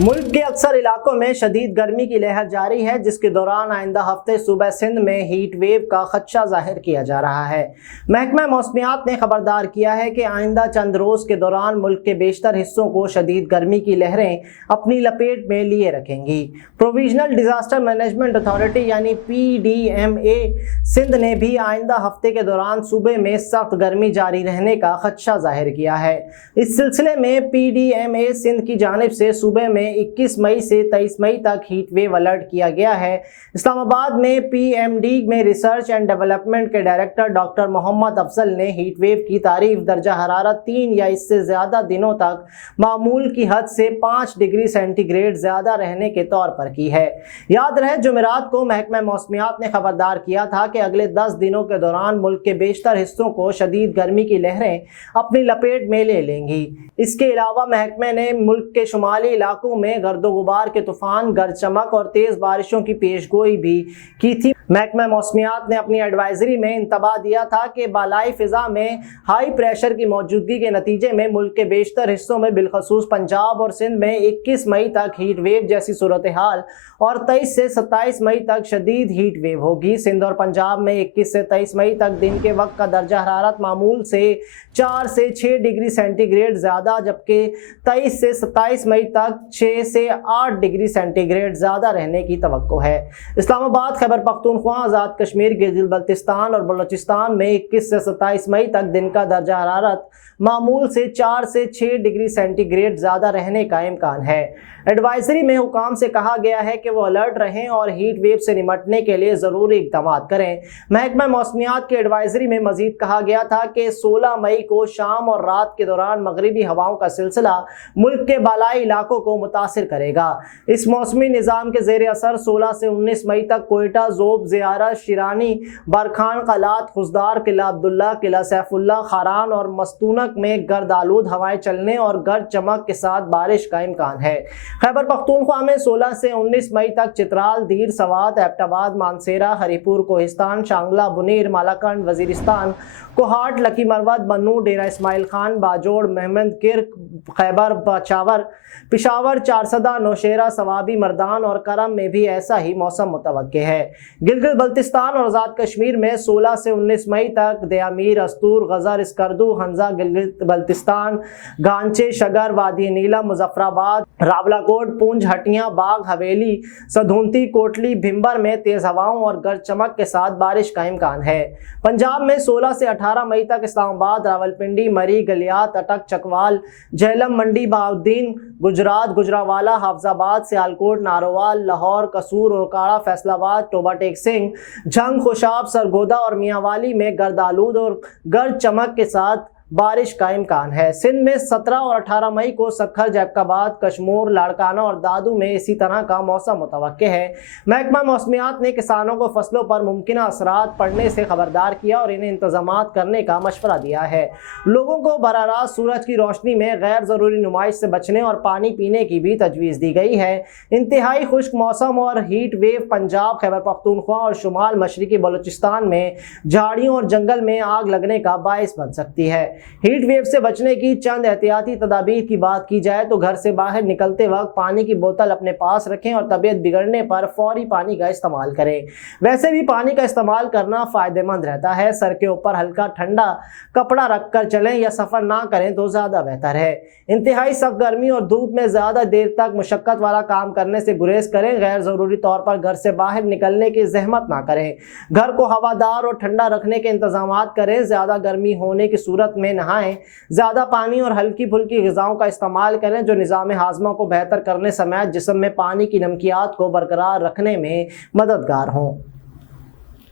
मुल्क के अक्सर इलाकों में शदीद गर्मी की लहर जारी है, जिसके दौरान आइंदा हफ्ते सूबे सिंध में हीट वेव का खदशा जाहिर किया जा रहा है। महकमा मौसमियात ने खबरदार किया है कि आइंदा चंद रोज़ के दौरान मुल्क के बेशतर हिस्सों को शदीद गर्मी की लहरें अपनी लपेट में लिए रखेंगी। प्रोविजनल डिज़ास्टर मैनेजमेंट अथॉरिटी यानी PDMA सिंध ने भी आइंदा हफ्ते के दौरान सूबे में सख्त गर्मी जारी रहने का खदशा जाहिर किया है। इस सिलसिले में PDMA सिंध की जानिब से सूबे में 21 मई से 23 मई तक हीट वेव अलर्ट किया गया है। इस्लामाबाद में PMD में रिसर्च एंड डेवलपमेंट के डायरेक्टर डॉक्टर मोहम्मद अफजल ने हीट वेव की तारीफ दर्जा हरारत 3 या इससे ज़्यादा दिनों तक मामूल की हद से 5 डिग्री सेंटीग्रेड ज़्यादा रहने के तौर पर की है। याद रहे, जुमेरात को महकमा मौसमियात ने खबरदार किया था कि अगले 10 दिनों के दौरान मुल्क के बेशतर हिस्सों को शदीद गर्मी की लहरें अपनी लपेट में ले लेंगी। इसके अलावा महकमे ने मुल्क के शुमाली इलाकों में गर्दो गुबार के तूफान, गरज चमक और तेज़ बारिशों की पेशगोई भी की थी। महकमा मौसमियात ने अपनी एडवाइजरी में इंतबाह दिया था कि बालाई फ़िज़ा में हाई प्रेशर की मौजूदगी के नतीजे में मुल्क के बेशतर हिस्सों में बिलखसूस पंजाब और सिंध में 21 मई तक हीट वेव जैसी सूरत हाल और 23 से 27 मई तक शदीद हीट वेव होगी। सिंध और पंजाब में 21 से 23 मई तक दिन के वक्त का दर्जा हरारत मामूल से 4 से 6 डिग्री सेंटीग्रेड ज़्यादा, जबकि 23 से 27 मई तक 6 से 8 डिग्री सेंटीग्रेड ज़्यादा रहने की तवक्को है। इस्लामाबाद, खैबर पख्तूनख्वा, आज़ाद कश्मीर, गिलगित बल्तिस्तान और बलोचिस्तान में 21 से 27 मई तक दिन का दर्जा हरारत मामूल से 4 से 6 डिग्री सेंटीग्रेड ज़्यादा रहने का इम्कान है। एडवाइजरी में हुकाम से कहा गया है कि वो अलर्ट रहें और हीट वेव से निपटने के लिए ज़रूरी इक़दाम करें। महकमा मौसमियात की एडवाइजरी में मज़ीद कहा गया था कि 16 मई को शाम और रात के दौरान मगरिबी हवाओं का सिलसिला मुल्क के बालाई इलाकों को मुतासिर करेगा। इस मौसमी निज़ाम के ज़ेर असर 16 से 19 मई तक कोयटा, ज़ोब, ज़ियारा, शिरानी, बरखान, कलात, खुजदार, किला अब्दुल्ला, किला सैफुल्ला, खारान और मस्तूनक में गर्द आलूद हवाएं चलने और गरज चमक के साथ बारिश का इम्कान है। खैबर पख्तूनख्वा में 16 से 19 मई तक चित्राल, दीर, सवात, एबटाबाद, मानसेरा, हरीपुर, कोहिस्तान, शांगला, बुनीर, मालाकंड, वजीरिस्तान, कोहाट, लकी मरवत, बन्नू, डेरा इस्माइल खान, बाजोड़, महमद किर्क, खैबर पचावर, पिशावर, चारसदा, नौशेरा, सवाबी, मर्दान और करम में भी ऐसा ही मौसम मुतवक्के है। गिलगित बल्तिस्तान और आज़ाद कश्मीर में 16 से 19 मई तक दयामीर, अस्तूर, गजर, स्कर्दू, हंजा, गिलगित बल्तिस्तान, गांचे, शगर, वादी नीलम, मुजफ्फराबाद, रावलाकोट, पूंछ, हटियां, बाग, हवेली, सधूंती, कोटली, भिंबर में तेज हवाओं और गरज चमक के साथ बारिश का इम्कान है। पंजाब में 16 से 18 मई तक इस्लामाबाद, रावलपिंडी, मरी, गलियात, अटक, चकवाल, झेलम, मंडी, बहाउद्दीन, गुजरात, गुजरावाला, हाफजाबाद, सियालकोट, नारोवाल, लाहौर, कसूर, ओरकाड़ा, फैसलाबाद, टोबा टेक सिंह, झंग, खुशाब, सरगोदा और मियांवाली में गर्द आलूद और गरज चमक के साथ बारिश का इम्कान है। सिंध में 17 और 18 मई को सखर, जैकबाद, कश्मोर, लाड़काना और दादू में इसी तरह का मौसम मुतवक्के है। महकमा मौसमियात ने किसानों को फसलों पर मुमकिन असरात पड़ने से खबरदार किया और इन्हें इंतजामात करने का मशवरा दिया है। लोगों को बराह रास्त सूरज की रोशनी में गैर ज़रूरी नुमाइश से बचने और पानी पीने की भी तजवीज़ दी गई है। इंतहाई खुश्क मौसम और हीट वेव पंजाब, खैबर पख्तूनख्वा और शुमाल मशरकी बलूचिस्तान में झाड़ियों और जंगल में आग लगने का बाइस बन सकती है। हीट वेव से बचने की चंद एहतियाती तदाबीर की बात की जाए तो घर से बाहर निकलते वक्त पानी की बोतल अपने पास रखें और तबीयत बिगड़ने पर फौरी पानी का इस्तेमाल करें। वैसे भी पानी का इस्तेमाल करना फ़ायदेमंद रहता है। सर के ऊपर हल्का ठंडा कपड़ा रख कर चलें या सफ़र ना करें तो ज़्यादा बेहतर है। इंतहाई सख्त गर्मी और धूप में ज़्यादा देर तक मुशक्क़त वाला काम करने से गुरेज करें। गैर ज़रूरी तौर पर घर से बाहर निकलने की जहमत ना करें। घर को हवादार और ठंडा रखने के इंतजाम करें। ज़्यादा गर्मी होने की सूरत में नहाएं। ज़्यादा पानी और हल्की फुल्की ग़िज़ाओं का इस्तेमाल करें जो निज़ाम हाज़मा को बेहतर करने समेत जिस्म में पानी की नमकियात को बरकरार रखने में मददगार हों।